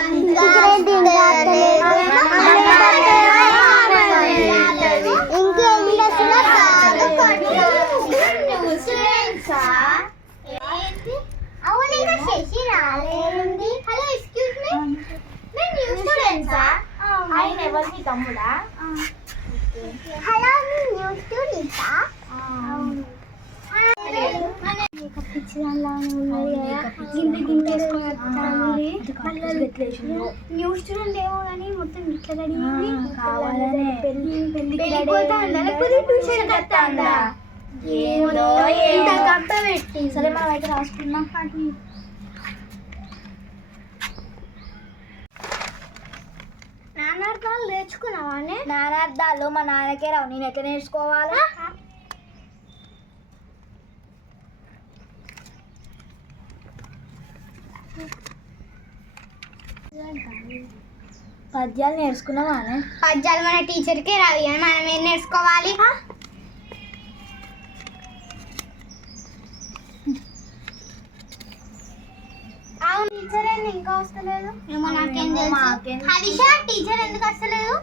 Hello excuse me, నేను new స్టూడెంట్సా? ఆయన ఎవరు మీ తమ్ముడా? హలో న్యూ స్టూడెంట్సా? న్యూ స్టూడెంట్ ఏమో కానీ మొత్తం ఇట్లా రెడీ పెట్టి. సరే మనం అయితే రాసుకున్నాం. నానార్థాలు నేర్చుకున్నావా? నానార్థాలు మా నాన్నకే రావు, నేను ఎట్లా నేర్చుకోవాలా? పద్యాలు నేర్చుకున్నావా? పద్యాలు మన టీచర్కే రావి అని మనం ఏం నేర్చుకోవాలి? అవును, టీచర్ ఇంకా వస్తలేదు. హరీష టీచర్ ఎందుకు వస్తలేదు?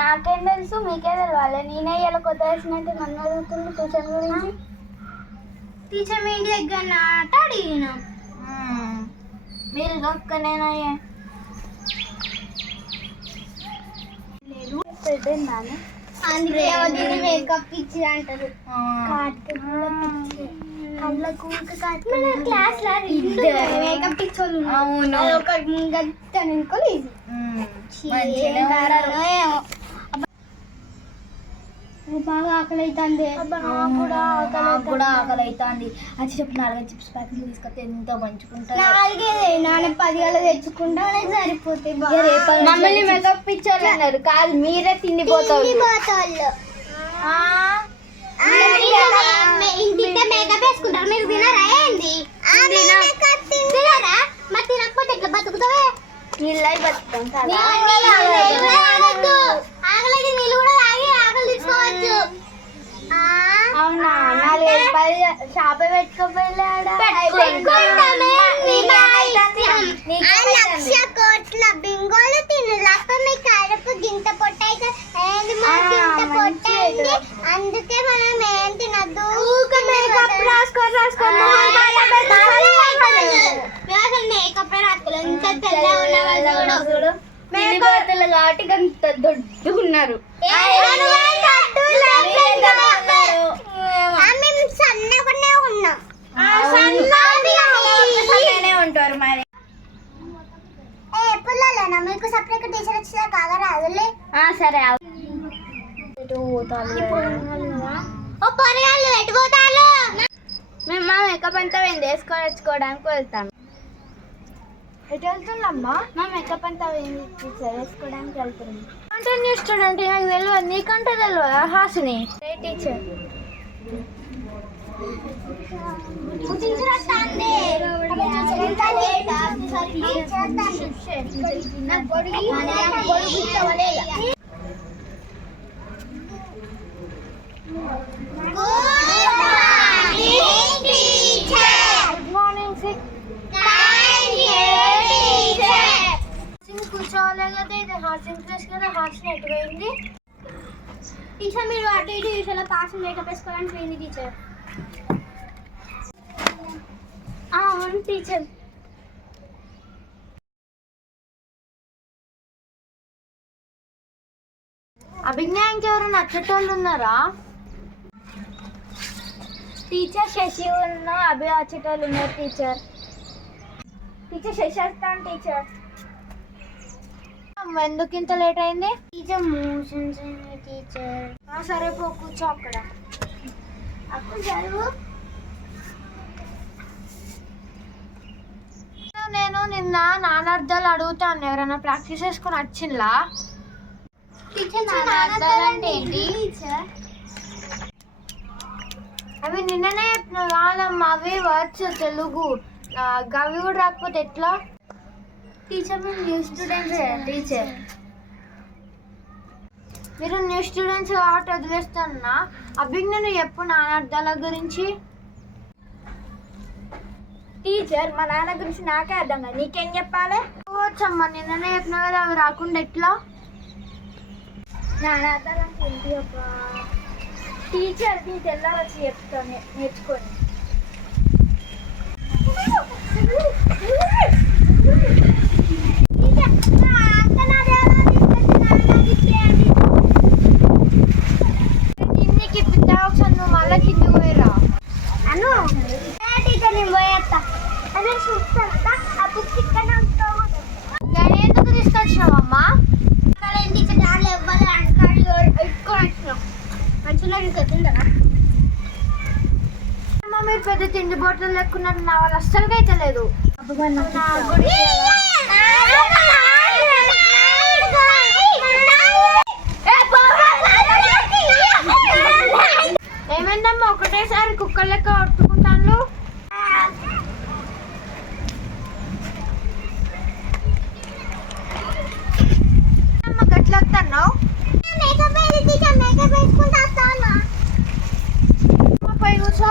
నాకేం తెలుసు, మీకే తెలవాలి. నేనే ఇలా కొత్త వేసినట్టు నన్ను అడుగుతుంది ట్యూషన్ గురించి. టీచర్ మీ ఇంటి దగ్గర నాట అడిగిన మీరు ఒక్కనేనయ్యా అందుకే మేకప్ ఇచ్చి అంటారు. క్లాస్ మేకప్ ఇచ్చోళ్ళు బాగా ఆకలి అవుతుంది. కూడా ఆకలి అవుతుంది. అది చెప్పి 4 చిప్స్ ప్యాకెట్లు తీసుకొస్తే ఎంత పంచుకుంటారు. నాన్న 10 గంటలు తెచ్చుకుంటా సరిపోతాయి. మమ్మల్ని మేకప్ ఇచ్చారు అన్నారు కాదు, మీరే తిండిపోతారు. ఇంటింటే మేకప్ వేసుకుంటారు, మీరు తినరా? ఏంది తినరా? మరి తినకపోతే ఎట్లా బతుకుతావే? ఆకలి నీళ్ళు కూడా తాగి ఆకలి తీసుకోవచ్చు. అవునా? 4 రూపాయలు షాపే పెట్టుకోపోయాడా? 1,00,000 కోట్ల బింగోలు తినలేక మీ కడుపు గింత పొట్టయితే పొట్టయింది. అందుకే మనం ఏం తినద్దు. మేకప్ ఎంత తెల్లగా ఉన్నవాళ్ళు మేకలు కాబట్టి అంత దొడ్డుకున్నారు. సన్నగానే ఉన్నాం. ఉంటారు మరి. పిల్లలేనా మీకు సపరేట్ టీచర్ వచ్చినా కాగా రాదులే. సరే ఎటు పోతారు? మేము మా మేకప్ అంతా వేసుకోవడానికి వెళ్తాం. ఎటు వెళ్తున్నామ్మా? మా మేకప్ అంతా వేసుకోవడానికి వెళ్తున్నాం. అంటే న్యూ స్టూడెంట్ నాకు తెలియదు, నీకంటే తెలియదా హాసిని? టీచర్ కూర్చోవాలి కదా, ఇది హాసింగ్ ప్లేస్ కదా. హాసిని ఎటు పోయింది? టీచర్ మీరు అటు ఇటు విషయంలో పాస్ మేకప్ వేసుకోవడానికి పోయింది టీచర్. అవును టీచర్. అభిజ్ఞానికి ఎవరు నచ్చేటోళ్ళు ఉన్నారా? టీచర్ శశి ఉన్న అభి వచ్చేటోళ్ళు ఉన్నారు. టీచర్ శశి వస్తాను. టీచర్ ఎందుకు ఇంత లేట్ అయింది? Teacher motions teacher. సరే పో కూర్చో అక్కడ. అప్పుడు చదువు. నేను నిన్న నానార్థాలు అడుగుతాను, ఎవరైనా ప్రాక్టీస్ చేసుకొని వచ్చిందా? అవి నిన్ననే చెప్పిన కాదమ్మా, అవి వర్డ్స్ తెలుగు. గవి కూడా రాకపోతే ఎట్లా? టీచర్ మీరు న్యూ స్టూడెంట్స్. టీచర్ మీరు న్యూ స్టూడెంట్స్ కాబట్టి వదిలేస్తున్నా. అభిజ్ఞను చెప్పు నానార్థాల గురించి. టీచర్ మా నాన్న గురించి నాకే అర్థం కాదు, నీకేం చెప్పాలి? పోవచ్చమ్మా, నిన్ననే చెప్పినా కదా అవి రాకుండా ఎట్లా? నానాదానికి ఏంటి ఒక టీచర్ నీ తెల్లారొచ్చి చెప్తాను నేర్చుకొని. కిందికి పిద్దా ఒకసారి నువ్వు మళ్ళీ కింది పోయిరా అను టీచర్ నేను పోయేస్తా అదే చూస్తా ఆ బుక్స్ ఇక్కడ దాన్ని ఎందుకు తీసుకొచ్చినావమ్మా? టీచర్ దాంట్లో ఇవ్వాలి అంటాడు ఎత్తుకొని వచ్చినాం మంచిగా తీసుకొచ్చిందరా. అమ్మ మీరు పెద్ద తిండి బోట్లు లెక్కున్నారు, నా వాళ్ళు అస్సలుగా అయితే లేదు. ఏమైందమ్మా ఒకటేసారి కుక్కర్ లెక్క కొట్టుకుంటాను? అమ్మ గట్ల వస్తున్నావు? మేకప్ వేసుకుంటా పోయి కూర్చో.